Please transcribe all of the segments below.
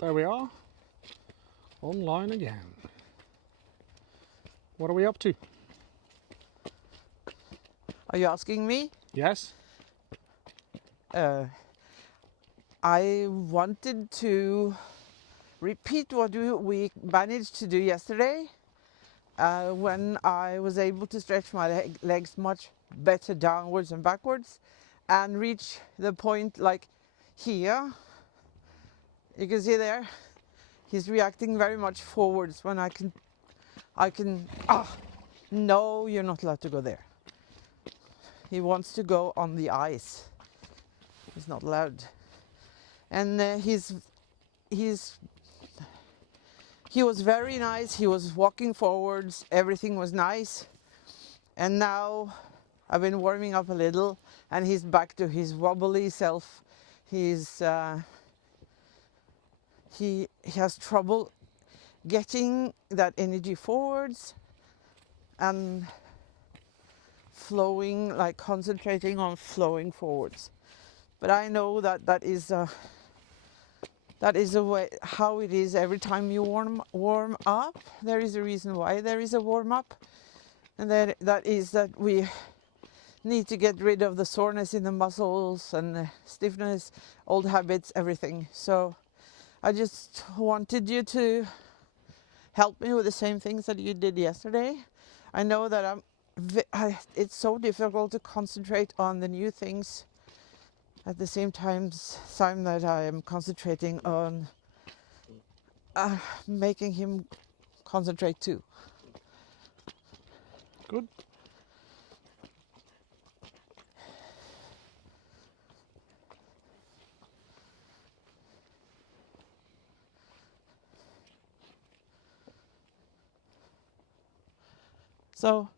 There we are, online again. What are we up to? Are you asking me? Yes? I wanted to repeat what we managed to do yesterday when I was able to stretch my legs much better downwards and backwards and reach the point like here. You can see there, he's reacting very much forwards when I can, no, you're not allowed to go there. He wants to go on the ice. He's not allowed. And he was very nice. He was walking forwards. Everything was nice. And now I've been warming up a little, and he's back to his wobbly self. He has trouble getting that energy forwards and flowing, like concentrating on flowing forwards. But I know that is a way how it is every time you warm up. There is a reason why there is a warm up, and that is that we need to get rid of the soreness in the muscles and the stiffness, old habits, everything. So I just wanted you to help me with the same things that you did yesterday. I know that it's so difficult to concentrate on the new things at the same time that I am concentrating on making him concentrate too. Good. So,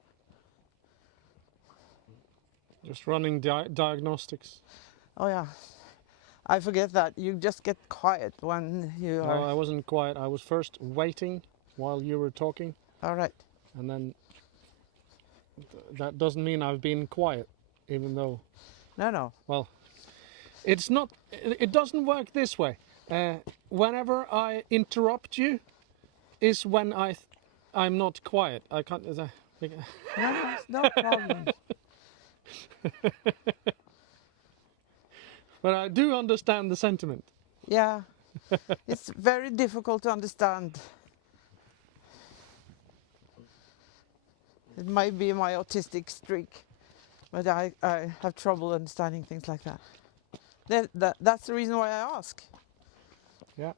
Just running diagnostics. oh yeah, I forget that. You just get quiet when you No, are... I wasn't quiet. I was first waiting while you were talking. All right. And then that doesn't mean I've been quiet, even though... No. Well, it's not... It doesn't work this way. Whenever I interrupt you is when I'm not quiet. I can't... No problem. But I do understand the sentiment. Yeah, it's very difficult to understand. It might be my autistic streak, but I have trouble understanding things like that. That's the reason why I ask. Yeah.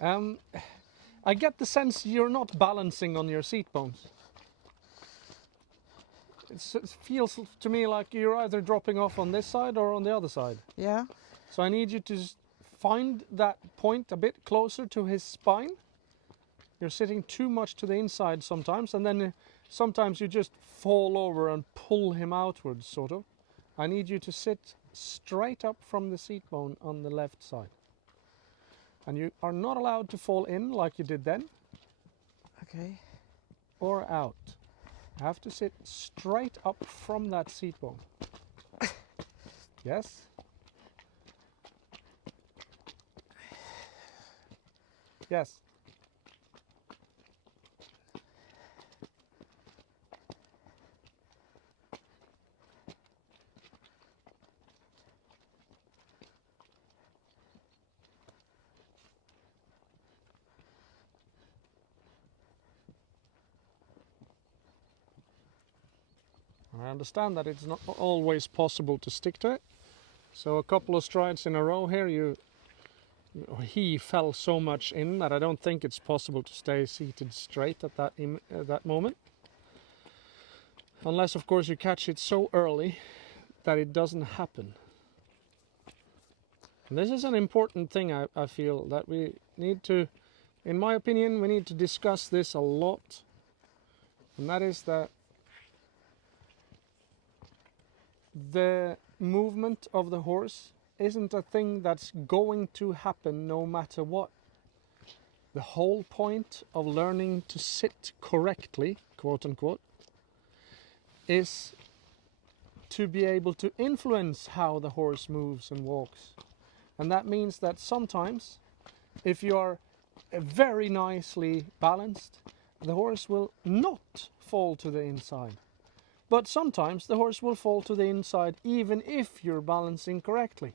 I get the sense you're not balancing on your seat bones. It feels to me like you're either dropping off on this side or on the other side. Yeah. So I need you to find that point a bit closer to his spine. You're sitting too much to the inside sometimes, and then sometimes you just fall over and pull him outwards, sort of. I need you to sit straight up from the seat bone on the left side. And you are not allowed to fall in like you did then. Okay. Or out. You have to sit straight up from that seat bone. Yes? Yes. I understand that it's not always possible to stick to it. So a couple of strides in a row here, he fell so much in that I don't think it's possible to stay seated straight at that moment. Unless, of course, you catch it so early that it doesn't happen. And this is an important thing, I feel, that we need to, in my opinion, we need to discuss this a lot. And that is that the movement of the horse isn't a thing that's going to happen no matter what. The whole point of learning to sit correctly, quote unquote, is to be able to influence how the horse moves and walks. And that means that sometimes if you are very nicely balanced, the horse will not fall to the inside. But sometimes the horse will fall to the inside even if you're balancing correctly.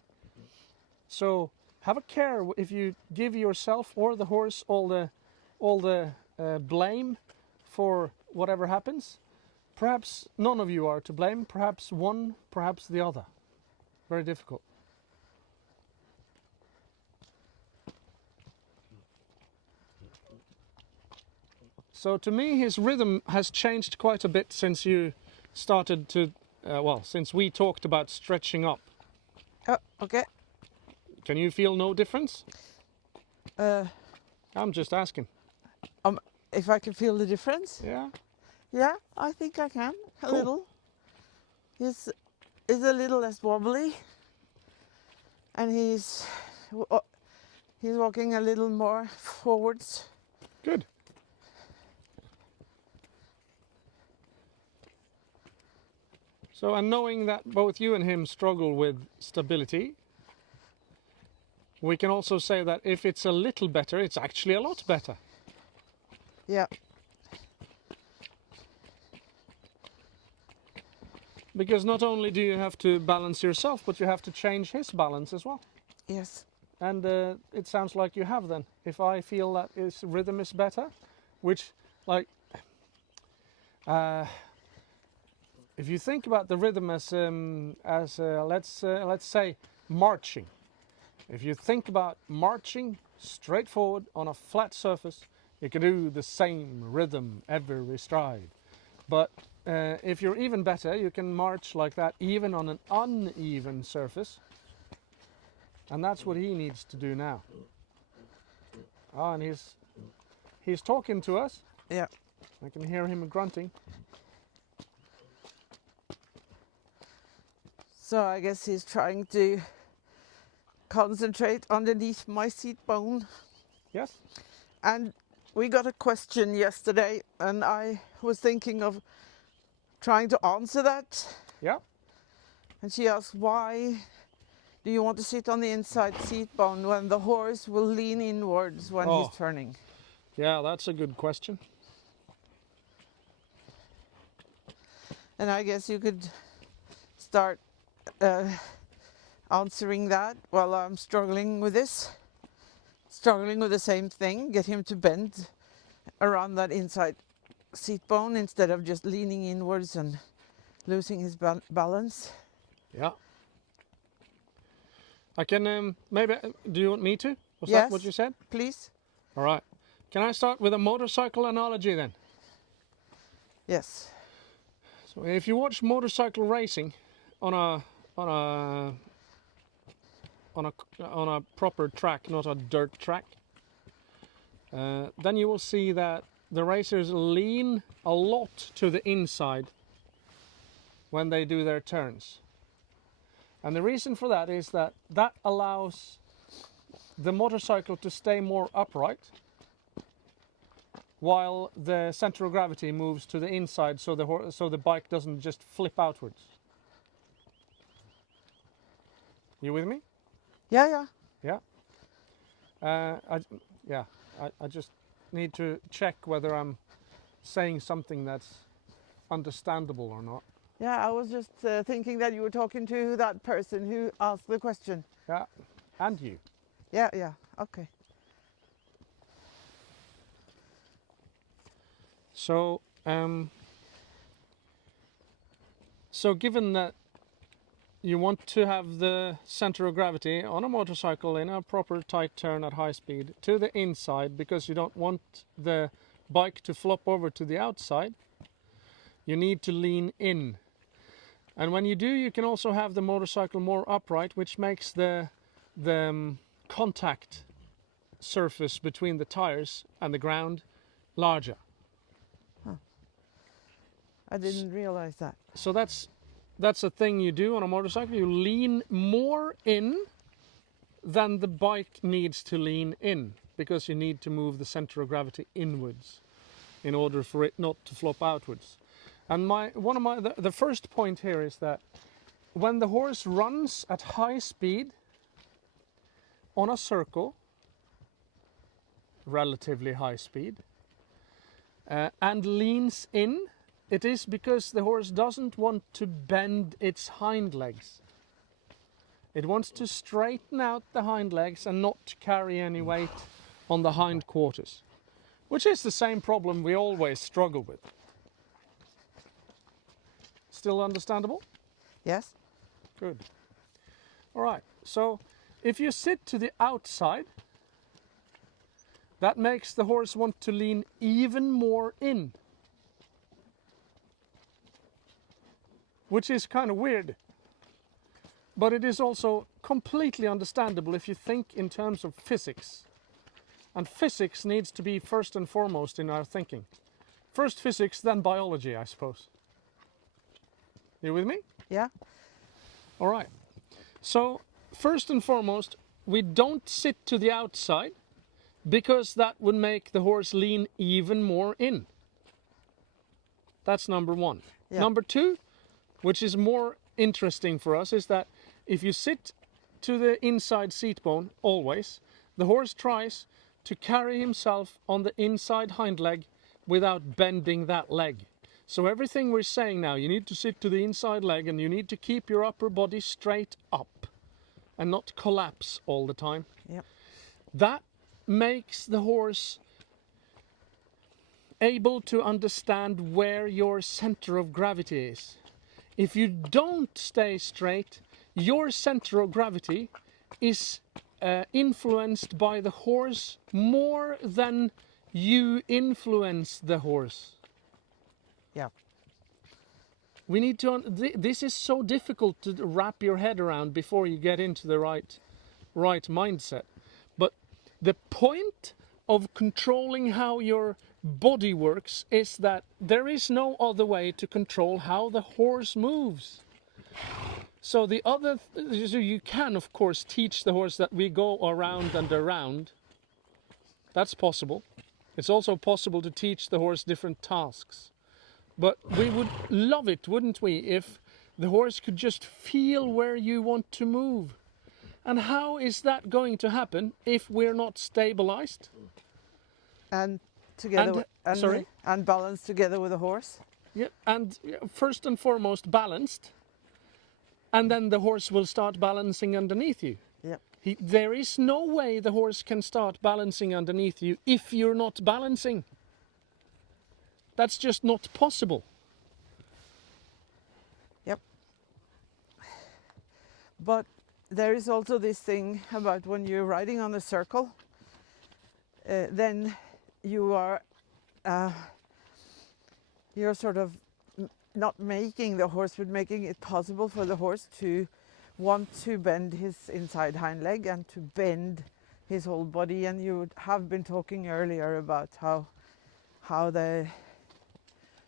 So have a care if you give yourself or the horse all the blame for whatever happens. Perhaps none of you are to blame, perhaps one, perhaps the other. Very difficult. So to me his rhythm has changed quite a bit since you started to, since we talked about stretching up. Oh, okay. Can you feel no difference? Uh, I'm just asking. if I can feel the difference? Yeah? Yeah, I think I can. A Cool. little. He's a little less wobbly, and he's walking a little more forwards. Good. So, and knowing that both you and him struggle with stability, we can also say that if it's a little better, it's actually a lot better. Yeah. Because not only do you have to balance yourself, but you have to change his balance as well. Yes. And it sounds like you have then. If I feel that his rhythm is better, which, like, if you think about the rhythm as let's say marching. If you think about marching straight forward on a flat surface, you can do the same rhythm every stride. But if you're even better, you can march like that even on an uneven surface. And that's what he needs to do now. Oh, and he's talking to us. Yeah. I can hear him grunting. So I guess he's trying to concentrate underneath my seat bone. Yes? And we got a question yesterday, and I was thinking of trying to answer that. Yeah? And she asked, why do you want to sit on the inside seat bone when the horse will lean inwards when Oh. he's turning? Yeah, that's a good question. And I guess you could start answering that while I'm struggling with this. Struggling with the same thing, get him to bend around that inside seat bone instead of just leaning inwards and losing his balance. Yeah. I can maybe. Do you want me to? Was Yes. that what you said? Please? All right. Can I start with a motorcycle analogy then? Yes. So if you watch motorcycle racing on a proper track, not a dirt track, then you will see that the racers lean a lot to the inside when they do their turns. And the reason for that is that allows the motorcycle to stay more upright while the center of gravity moves to the inside, so the bike doesn't just flip outwards. You with me? Yeah. Yeah. I just need to check whether I'm saying something that's understandable or not. Yeah, I was just thinking that you were talking to that person who asked the question. Yeah, and you. Yeah, okay. So, so given that you want to have the center of gravity on a motorcycle in a proper tight turn at high speed to the inside, because you don't want the bike to flop over to the outside, you need to lean in. And when you do, you can also have the motorcycle more upright, which makes the contact surface between the tires and the ground larger. I didn't realize that. So that's a thing you do on a motorcycle. You lean more in than the bike needs to lean in, because you need to move the center of gravity inwards in order for it not to flop outwards. And the first point here is that when the horse runs at high speed on a circle, relatively high speed and leans in, it is because the horse doesn't want to bend its hind legs. It wants to straighten out the hind legs and not carry any weight on the hind quarters, which is the same problem we always struggle with. Still understandable? Yes. Good. All right, so if you sit to the outside, that makes the horse want to lean even more in, which is kind of weird. But it is also completely understandable if you think in terms of physics. And physics needs to be first and foremost in our thinking. First physics, then biology, I suppose. You with me? Yeah. All right. So, first and foremost, we don't sit to the outside because that would make the horse lean even more in. That's number one. Yeah. Number two, which is more interesting for us, is that if you sit to the inside seat bone always, the horse tries to carry himself on the inside hind leg without bending that leg. So everything we're saying now, you need to sit to the inside leg and you need to keep your upper body straight up and not collapse all the time. Yep. That makes the horse able to understand where your center of gravity is. If you don't stay straight, your center of gravity is influenced by the horse more than you influence the horse. Yeah. We need to. This is so difficult to wrap your head around before you get into the right mindset. But the point of controlling how your body works is that there is no other way to control how the horse moves. So so you can of course teach the horse that we go around and around. That's possible. It's also possible to teach the horse different tasks. But we would love it, wouldn't we, if the horse could just feel where you want to move. And how is that going to happen if we're not stabilized? And together and balanced together with the horse. Yeah, and first and foremost balanced. And then the horse will start balancing underneath you. Yep. There is no way the horse can start balancing underneath you if you're not balancing. That's just not possible. Yep. But there is also this thing about when you're riding on a circle, then you are you're sort of not making the horse, but making it possible for the horse to want to bend his inside hind leg and to bend his whole body. And you have been talking earlier about how the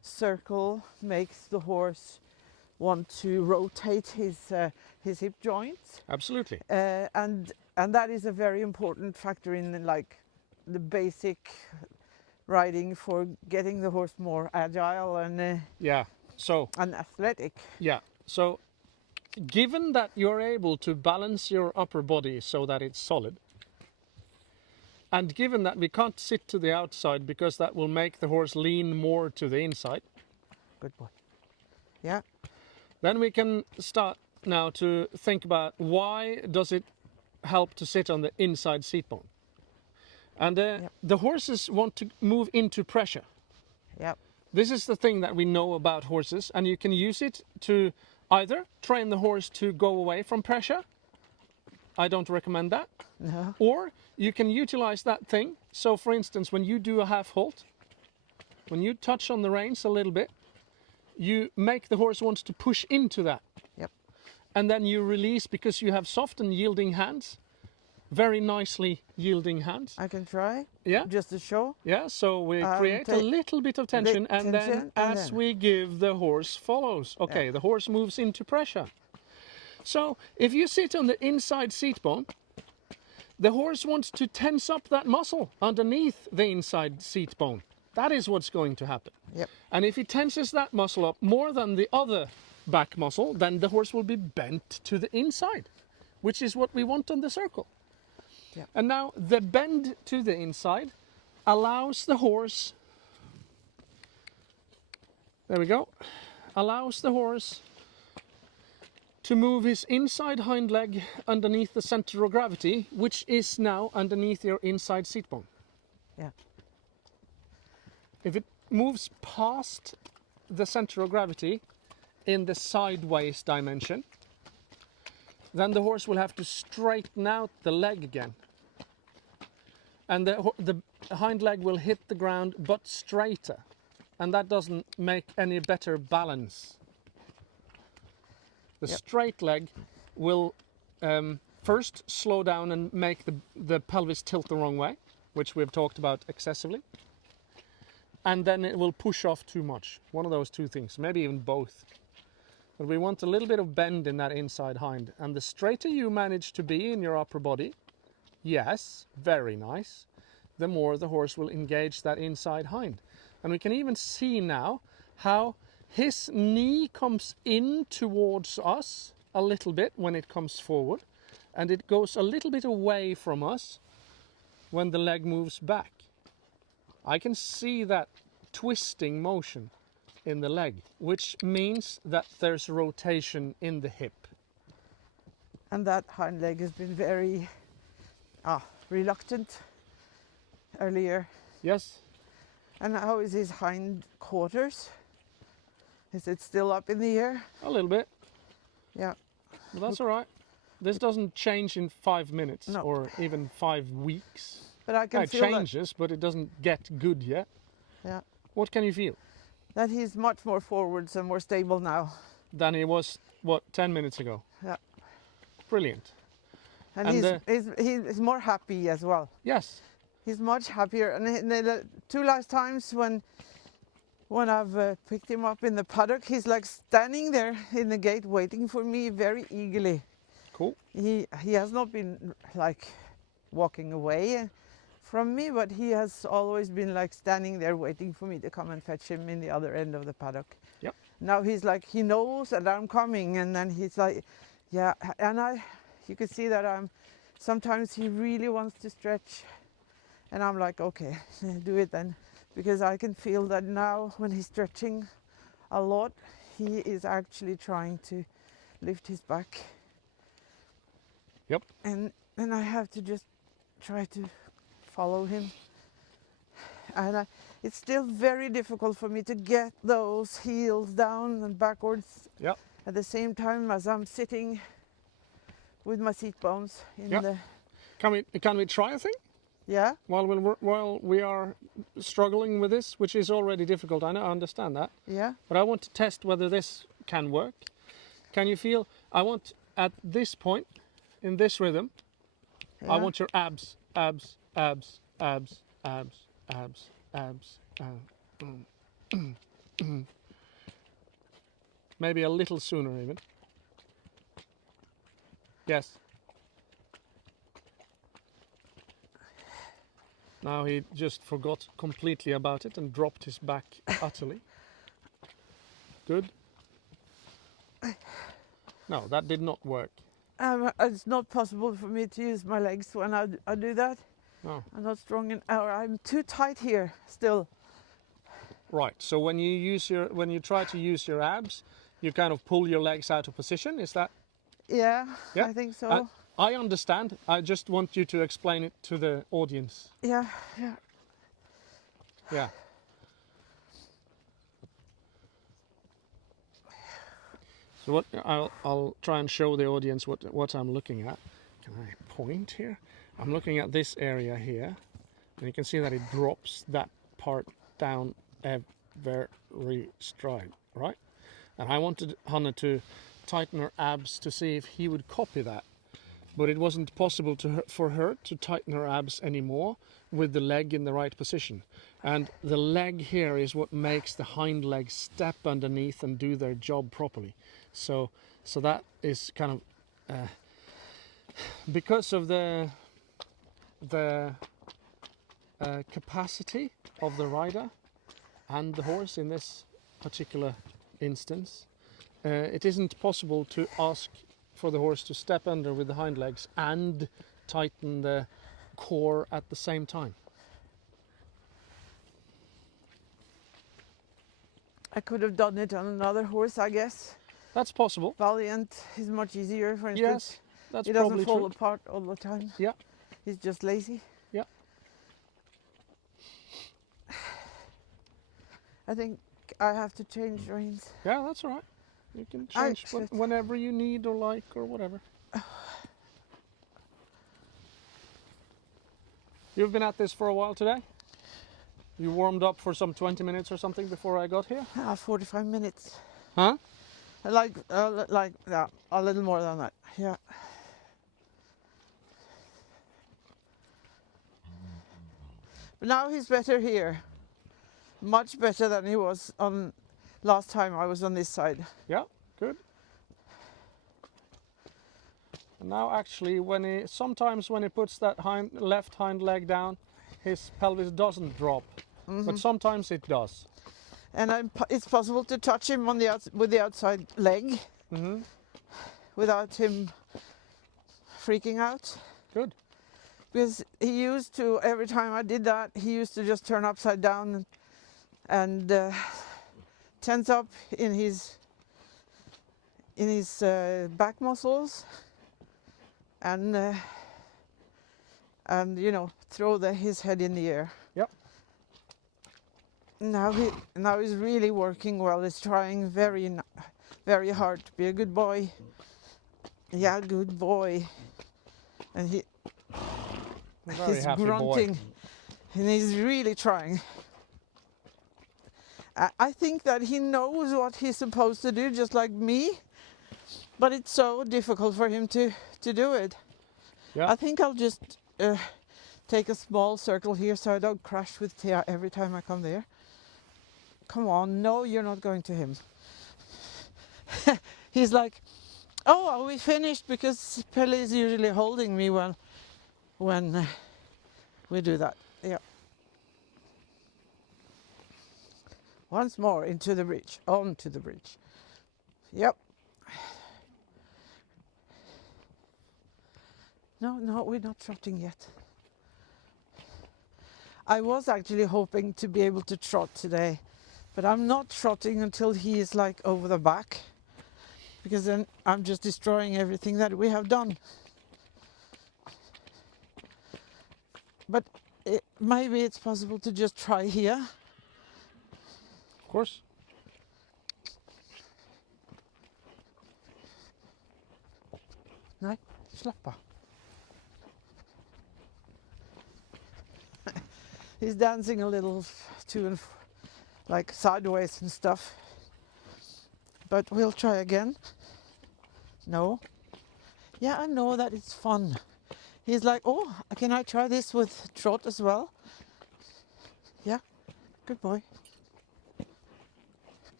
circle makes the horse want to rotate his hip joints. Absolutely. And that is a very important factor in like the basic riding for getting the horse more agile and and athletic. Yeah. So given that you're able to balance your upper body so that it's solid, and given that we can't sit to the outside because that will make the horse lean more to the inside. Good boy. Yeah. Then we can start now to think about why does it help to sit on the inside seat bone. And the horses want to move into pressure. Yep. This is the thing that we know about horses, and you can use it to either train the horse to go away from pressure. I don't recommend that. No. Or you can utilize that thing. So for instance, when you do a half halt, when you touch on the reins a little bit, you make the horse want to push into that. Yep. And then you release because you have soft and yielding hands. Very nicely yielding hands. I can try. Yeah. Just to show. Yeah, so we create a little bit of tension, and then as we give, the horse follows. Okay, yeah. The horse moves into pressure. So if you sit on the inside seat bone, the horse wants to tense up that muscle underneath the inside seat bone. That is what's going to happen. Yep. And if he tenses that muscle up more than the other back muscle, then the horse will be bent to the inside, which is what we want on the circle. Yep. And now the bend to the inside allows the horse, there we go, allows the horse to move his inside hind leg underneath the center of gravity, which is now underneath your inside seat bone. Yeah. If it moves past the center of gravity in the sideways dimension, then the horse will have to straighten out the leg again. And the hind leg will hit the ground but straighter. And that doesn't make any better balance. The straight leg will first slow down and make the pelvis tilt the wrong way, which we've talked about excessively. And then it will push off too much. One of those two things, maybe even both. But we want a little bit of bend in that inside hind. And the straighter you manage to be in your upper body, yes, very nice, the more the horse will engage that inside hind. And we can even see now how his knee comes in towards us a little bit when it comes forward, and it goes a little bit away from us when the leg moves back. I can see that twisting motion in the leg, which means that there's rotation in the hip. And that hind leg has been very reluctant earlier. Yes? And how is his hind quarters? Is it still up in the air? A little bit. Yeah. But that's all right. This doesn't change in 5 minutes or even 5 weeks. But I can It feel changes, but it doesn't get good yet. Yeah. What can you feel? That he's much more forwards and more stable now. Than he was, what, 10 minutes ago? Yeah. Brilliant. And And he's more happy as well. Yes. He's much happier. And the two last times when I've picked him up in the paddock, he's like standing there in the gate waiting for me very eagerly. Cool. He has not been like walking away from me, but he has always been like standing there waiting for me to come and fetch him in the other end of the paddock. Yep. Now he's like, he knows that I'm coming, and then he's like, yeah, and you can see that sometimes he really wants to stretch, and I'm like, okay, do it then, because I can feel that now when he's stretching a lot, he is actually trying to lift his back. Yep. And I have to just try to follow him. And it's still very difficult for me to get those heels down and backwards at the same time as I'm sitting with my seat bones in the... Can we try a thing? Yeah? While we are struggling with this, which is already difficult, I understand that. Yeah? But I want to test whether this can work. Can you feel, I want at this point, in this rhythm, Yeah. I want your abs, abs, abs, abs, abs, abs, abs, maybe a little sooner even. Yes. Now he just forgot completely about it and dropped his back utterly. Good. No, that did not work. It's not possible for me to use my legs when I do that. Oh. I'm not strong or I'm too tight here still. Right. So when you try to use your abs, you kind of pull your legs out of position. Is that? Yeah, Yeah? I think so. I understand. I just want you to explain it to the audience. Yeah. Yeah. So what I'll try and show the audience what I'm looking at. Can I point here? I'm looking at this area here, and you can see that it drops that part down every stride, right? And I wanted Hannah to tighten her abs to see if he would copy that, but it wasn't possible for her to tighten her abs anymore with the leg in the right position. And the leg here is what makes the hind leg step underneath and do their job properly. So that is kind of because of the capacity of the rider and the horse in this particular instance. It isn't possible to ask for the horse to step under with the hind legs and tighten the core at the same time. I could have done it on another horse, I guess. That's possible. Valiant is much easier, for instance. Yes, that's He doesn't probably fall true. apart all the time. Yeah. He's just lazy. Yeah. I think I have to change reins. Yeah, that's all right. You can I change should- whenever you need or like or whatever. You've been at this for a while today? You warmed up for some 20 minutes or something before I got here? 45 minutes. Huh? Like that, a little more than that. Yeah. But now he's better here. Much better than he was on last time I was on this side. Yeah, good. And now actually sometimes when he puts that left hind leg down, his pelvis doesn't drop. But sometimes it does. And it's possible to touch him on with the outside leg without him freaking out. Good. Because he used to, every time I did that, he used to just turn upside down and tense up in his back muscles and you know, throw his head in the air. Yep. Now he's really working well. He's trying very hard to be a good boy. Yeah, good boy. And he's happy grunting, boy. and he's really trying. I think that he knows what he's supposed to do, just like me, but it's so difficult for him to do it. Yeah. I think I'll just take a small circle here so I don't crash with Thea every time I come there. Come on, no, you're not going to him. He's like, oh, are we finished? Because Pelle is usually holding me when we do that. Yeah. Once more into the bridge, onto the bridge. Yep. No, we're not trotting yet. I was actually hoping to be able to trot today, but I'm not trotting until he is like over the back, because then I'm just destroying everything that we have done. But maybe it's possible to just try here. Of course. Nej, slappa. He's dancing a little to and like sideways and stuff. But we'll try again. No. Yeah, I know that it's fun. He's like, oh, can I try this with trot as well? Yeah, good boy.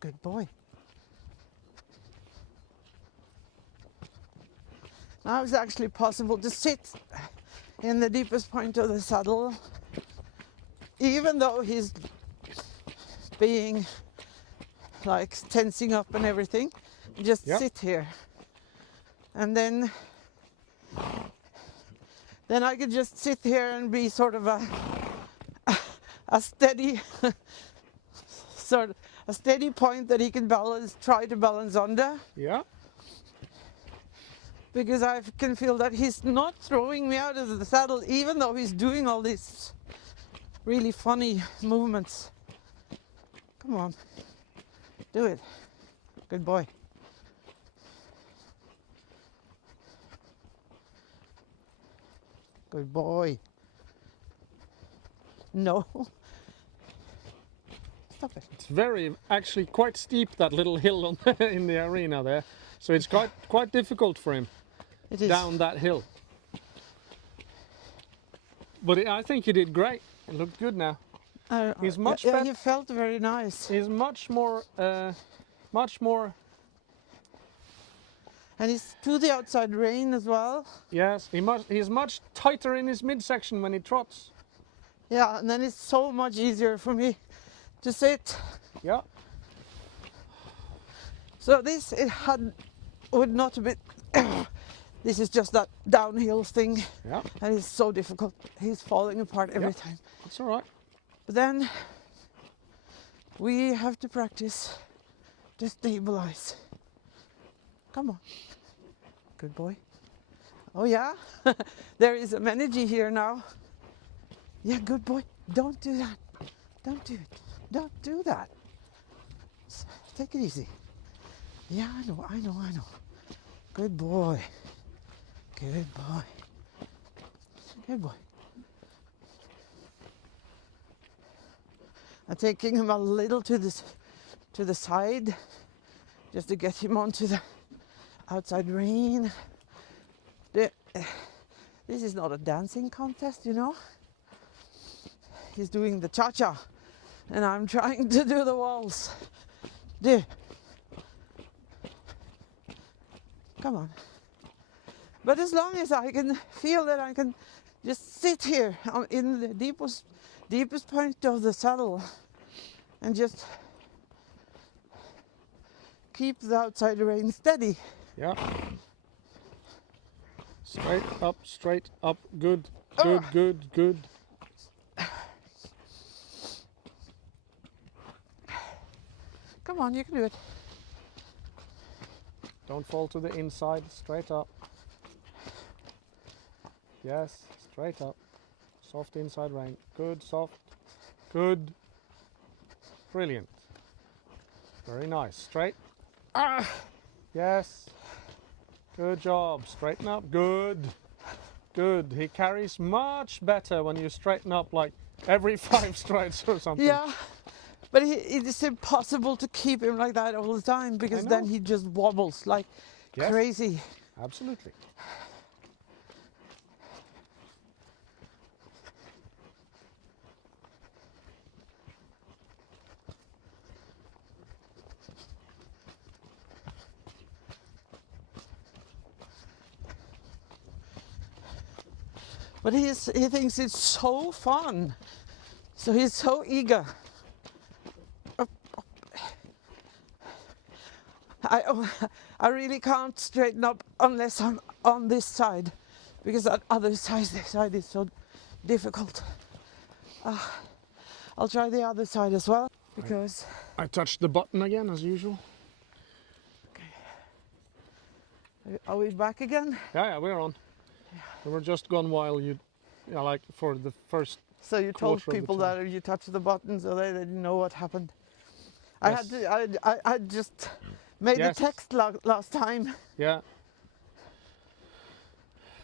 Good boy. Now it's actually possible to sit in the deepest point of the saddle, even though he's being like tensing up and everything. Just sit here, and then I could just sit here and be sort of a steady a steady point that he can try to balance under. Yeah. Because I can feel that he's not throwing me out of the saddle, even though he's doing all these really funny movements. Come on, do it. Good boy. Good boy. No. Stop it. It's actually quite steep, that little hill in the arena there. So it's quite difficult for him It is. down that hill. But I think he did great. It looked good now. He's much yeah, better. he felt very nice. He's much more. And he's to the outside rein as well. Yes, he's much tighter in his midsection when he trots. Yeah, and then it's so much easier for me to sit. Yeah. So this would not be This is just that downhill thing, Yeah, and it's so difficult. He's falling apart every Yeah. time. that's all right. But then we have to practice to stabilize. Come on. Good boy. Oh yeah, there is some energy here now. Yeah, good boy. Don't do that. Don't do it. Don't do that. Take it easy. Yeah, I know. Good boy. Good boy. Good boy. I'm taking him a little to the side, just to get him onto the outside rein. This is not a dancing contest, you know. He's doing the cha-cha, and I'm trying to do the waltz. There. Come on. But as long as I can feel that I can just sit here in the deepest point of the saddle and just keep the outside rein steady. Yeah. Straight up. Good. Come on, you can do it. Don't fall to the inside, straight up. Yes, straight up. Soft inside rein. Good, soft. Good. Brilliant. Very nice. Straight. Yes. Good job. Straighten up. Good. He carries much better when you straighten up like every 5 strides or something. Yeah, but it is impossible to keep him like that all the time, because then he just wobbles like crazy. Absolutely. But he thinks it's so fun. So he's so eager. Up. I really can't straighten up unless I'm on this side, because that other side is so difficult. I'll try the other side as well, because... I touched the button again as usual. Are we back again? Yeah, we're on. We were just gone while you, like for the first. So you told quarter of the people time. that you touched the button, so they didn't know what happened. Yes. I just made a text last time. Yeah.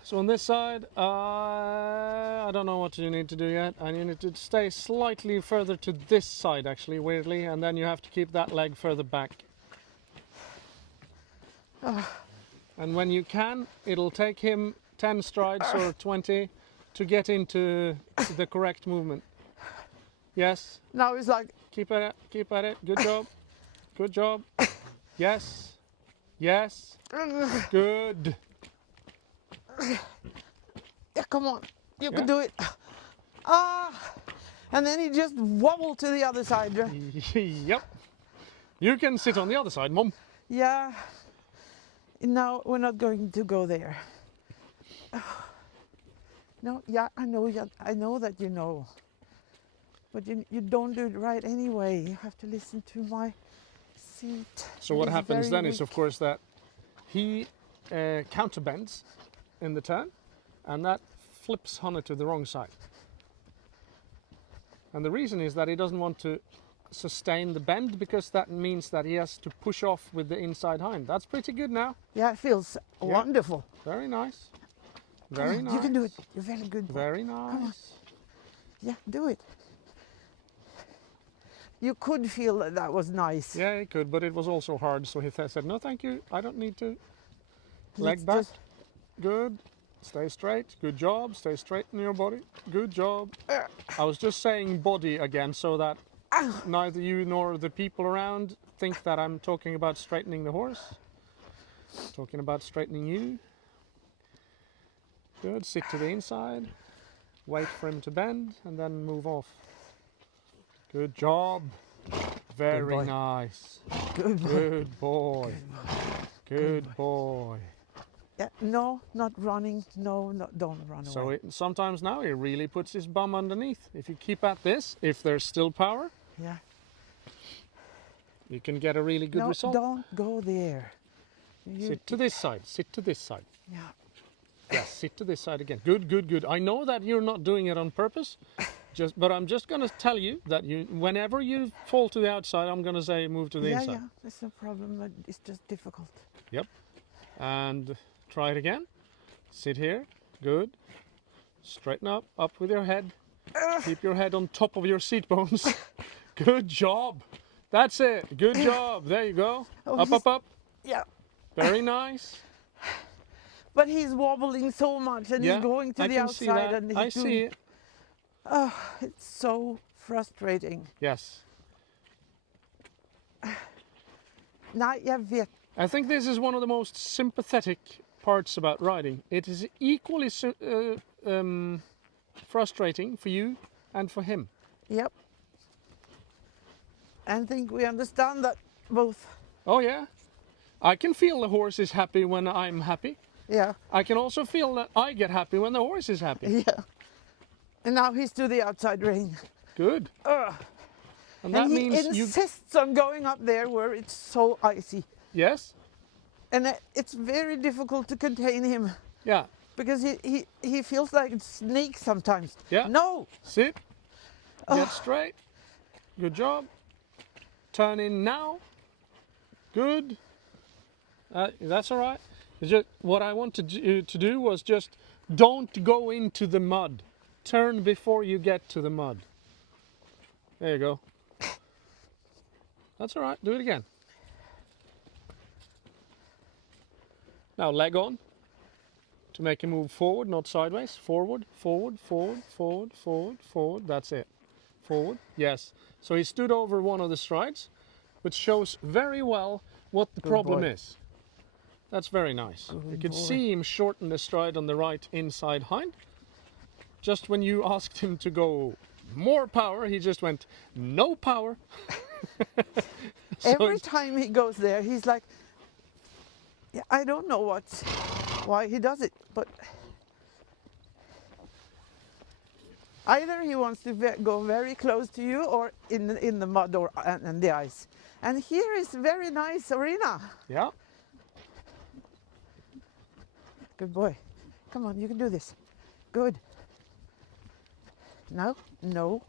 So on this side, I don't know what you need to do yet. And you need to stay slightly further to this side, actually, weirdly, and then you have to keep that leg further back. And when you can, it'll take him 10 strides or 20 to get into the correct movement. Yes. Now it's like... Keep at it. Good job. Yes. Good. Yeah, come on. You can do it. And then he just wobbled to the other side. Yep. You can sit on the other side, Mum. Yeah. No, we're not going to go there. No, yeah, I know that you know. But you don't do it right anyway. You have to listen to my seat. So what happens then is, of course, that he counterbends in the turn, and that flips Hanne to the wrong side. And the reason is that he doesn't want to sustain the bend, because that means that he has to push off with the inside hind. That's pretty good now. Yeah, it feels wonderful. Very nice. Very nice. You can do it. You're very good. Very nice. Yeah, do it. You could feel that was nice. Yeah, he could, but it was also hard. So he said, no, thank you. I don't need to. Leg back. Good. Stay straight. Good job. Stay straight in your body. Good job. I was just saying body again, so that neither you nor the people around think that I'm talking about straightening the horse. I'm talking about straightening you. Good. Sit to the inside. Wait for him to bend and then move off. Good job. Very nice. Good boy. Good boy. Good boy. Yeah, no, not running. No, no, don't run So away. sometimes now he really puts his bum underneath. If you keep at this, if there's still power, Yeah. you can get a really good No, result. don't go there. Sit to this side, sit to this side. Yeah. Yes, sit to this side again. Good, good, good. I know that you're not doing it on purpose, but I'm just going to tell you that whenever you fall to the outside, I'm going to say move to the Yeah, inside. yeah, that's no problem. But it's just difficult. Yep. And try it again. Sit here. Good. Straighten up with your head. Keep your head on top of your seat bones. Good job. That's it. Good job. There you go. Oh, Up, up, up. Yeah. Very nice. But he's wobbling so much and Yeah, he's going to I the can see outside that. and he's I doing, see it. Oh, it's so frustrating. Yes. Nej, jag vet. I think this is one of the most sympathetic parts about riding. It is equally frustrating for you and for him. Yep. And think we understand that both. Oh yeah. I can feel the horse is happy when I'm happy. Yeah. I can also feel that I get happy when the horse is happy. Yeah. And now he's to the outside rein. Good. Ugh. And that And he means you... insists on going up there where it's so icy. Yes? And it's very difficult to contain him Yeah. because he feels like a snake sometimes. Yeah. No! Sit. Get straight. Good job. Turn in now. Good. That's all right. It's just, what I wanted you to do was just don't go into the mud. Turn before you get to the mud. There you go. That's all right. Do it again. Now leg on to make him move forward, not sideways. Forward, forward, forward, forward, forward, forward. That's it. Forward. Yes. So he stood over one of the strides, which shows very well what the problem boy. is. That's very nice. You could boy. see him shorten the stride on the right inside hind. Just when you asked him to go more power, he just went no power. So Every time he goes there, he's like, yeah, I don't know why he does it, but either he wants to go very close to you or in the mud or and the ice. And here is very nice arena. yeah. Good boy. Come on, you can do this. Good. No, no,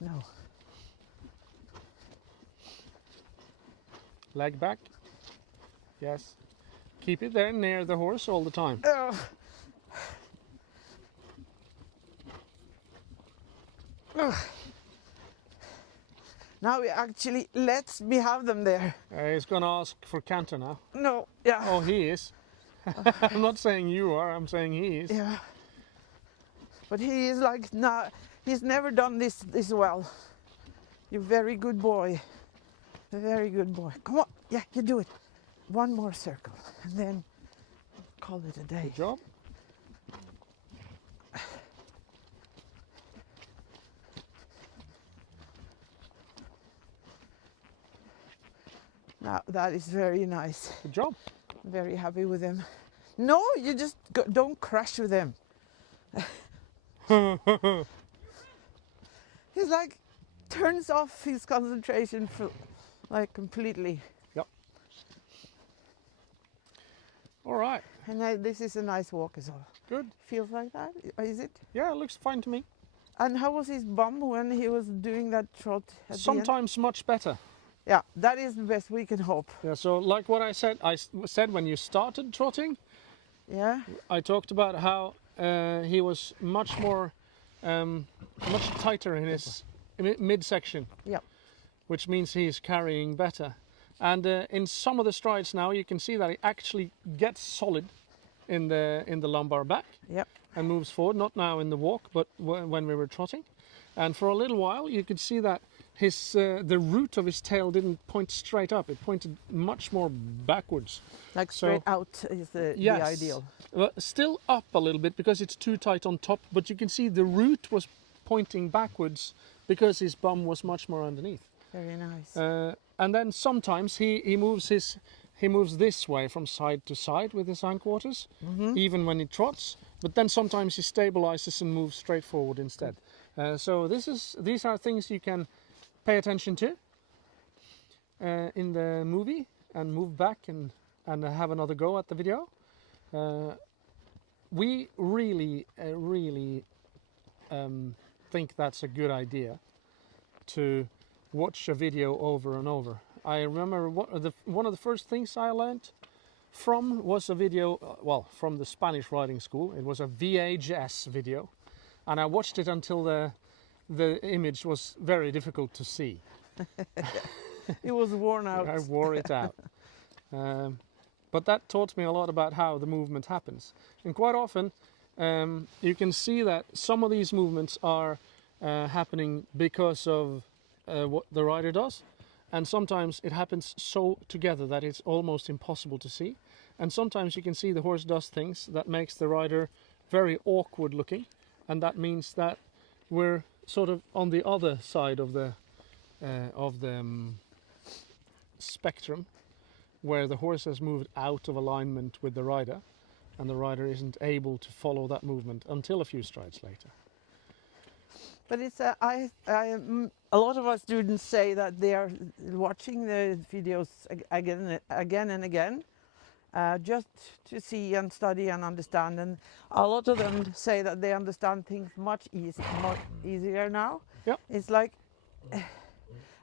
no. Leg back. Yes. Keep it there near the horse all the time. Now we actually let's me have them there. He's going to ask for canter now. No, yeah. Oh, he is. I'm not saying you are, I'm saying he is. Yeah. But he is like, nah, he's never done this well. You're a very good boy. A very good boy. Come on, yeah, you do it. One more circle, and then call it a day. Good job. Now that is very nice. Good job. Very happy with him. No, you just don't crash with him. He's like turns off his concentration for like completely. Yep. All right. And this is a nice walk as well. Good. Feels like that, is it? Yeah, it looks fine to me. And how was his bum when he was doing that trot at the end? Sometimes much better. Yeah, that is the best we can hope. Yeah, so like what I said when you started trotting, Yeah, I talked about how he was much more, much tighter in his midsection. Yep. Which means he's carrying better. And in some of the strides now, you can see that he actually gets solid in the lumbar back. Yep. And moves forward. Not now in the walk, but when we were trotting. And for a little while, you could see that his the root of his tail didn't point straight up. It pointed much more backwards. Like So- straight out is the ideal. Still up a little bit because it's too tight on top, but you can see the root was pointing backwards because his bum was much more underneath. Very nice. And then sometimes he moves he moves this way from side to side with his hindquarters, even when he trots. But then sometimes he stabilizes and moves straight forward instead. So these are things you can pay attention to in the movie, and move back and have another go at the video. We really think that's a good idea to watch a video over and over. I remember one of the first things I learned from was a video, from the Spanish riding school. It was a VHS video, and I watched it until the image was very difficult to see. It was worn out. I wore it out. But that taught me a lot about how the movement happens. And quite often you can see that some of these movements are happening because of what the rider does. And sometimes it happens so together that it's almost impossible to see. And sometimes you can see the horse does things that makes the rider very awkward looking. And that means that we're sort of on the other side of the spectrum, where the horse has moved out of alignment with the rider, and the rider isn't able to follow that movement until a few strides later. But it's a lot of our students say that they are watching the videos again and again, just to see and study and understand. And a lot of them say that they understand things much easier now. Yep. It's like,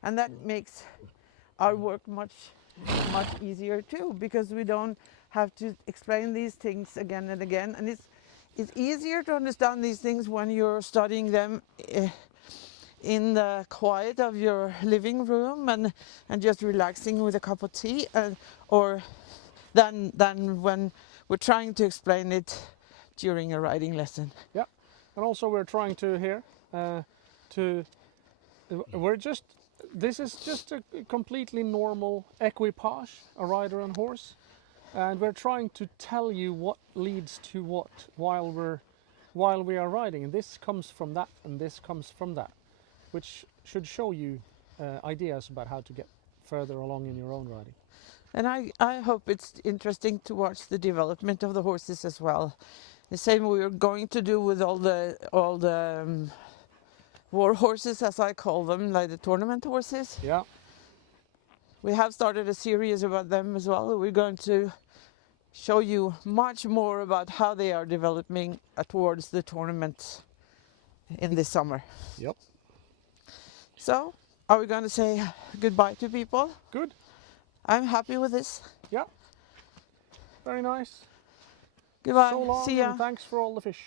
and that makes our work much easier too, because we don't have to explain these things again and again. And it's easier to understand these things when you're studying them in the quiet of your living room and just relaxing with a cup of tea, or than when we're trying to explain it during a riding lesson. Yeah, and also we're trying to here this is just a completely normal equipage, a rider and horse, and we're trying to tell you what leads to what while we are riding, and this comes from that and this comes from that, which should show you ideas about how to get further along in your own riding. And I hope it's interesting to watch the development of the horses as well. The same we're going to do with all the war horses, as I call them, like the tournament horses. Yeah. We have started a series about them as well. We're going to show you much more about how they are developing towards the tournament in this summer. Yep. So, are we going to say goodbye to people? Good. I'm happy with this. Yeah. Very nice. Goodbye. So long, See ya. and thanks for all the fish.